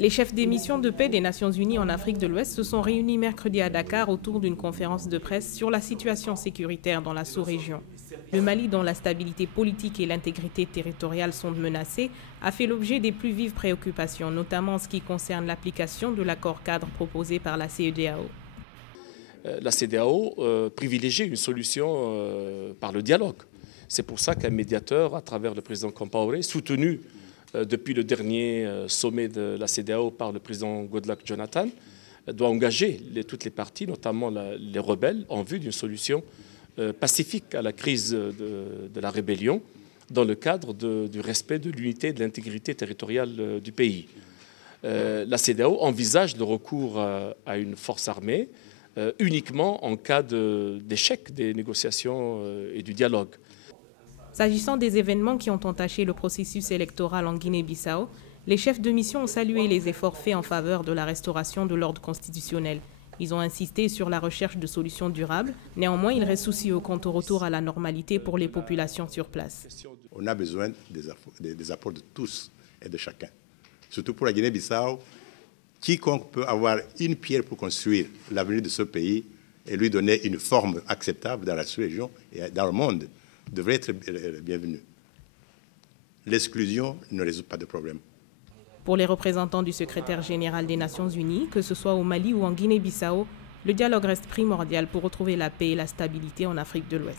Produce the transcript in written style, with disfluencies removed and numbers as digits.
Les chefs des missions de paix des Nations Unies en Afrique de l'Ouest se sont réunis mercredi à Dakar autour d'une conférence de presse sur la situation sécuritaire dans la sous-région. Le Mali, dont la stabilité politique et l'intégrité territoriale sont menacées, a fait l'objet des plus vives préoccupations, notamment en ce qui concerne l'application de l'accord cadre proposé par la CEDEAO. La CEDEAO privilégie une solution par le dialogue. C'est pour ça qu'un médiateur, à travers le président Compaoré, soutenu depuis le dernier sommet de la CEDEAO par le président Goodluck Jonathan, doit engager toutes les parties, notamment les rebelles, en vue d'une solution pacifique à la crise de la rébellion, dans le cadre du respect de l'unité et de l'intégrité territoriale du pays. La CEDEAO envisage le recours à une force armée uniquement en cas d'échec des négociations et du dialogue. S'agissant des événements qui ont entaché le processus électoral en Guinée-Bissau, les chefs de mission ont salué les efforts faits en faveur de la restauration de l'ordre constitutionnel. Ils ont insisté sur la recherche de solutions durables. Néanmoins, ils restent soucieux quant au retour à la normalité pour les populations sur place. On a besoin des apports de tous et de chacun. Surtout pour la Guinée-Bissau, quiconque peut avoir une pierre pour construire l'avenir de ce pays et lui donner une forme acceptable dans la sous-région et dans le monde devrait être bienvenu. L'exclusion ne résout pas de problème. Pour les représentants du secrétaire général des Nations Unies, que ce soit au Mali ou en Guinée-Bissau, le dialogue reste primordial pour retrouver la paix et la stabilité en Afrique de l'Ouest.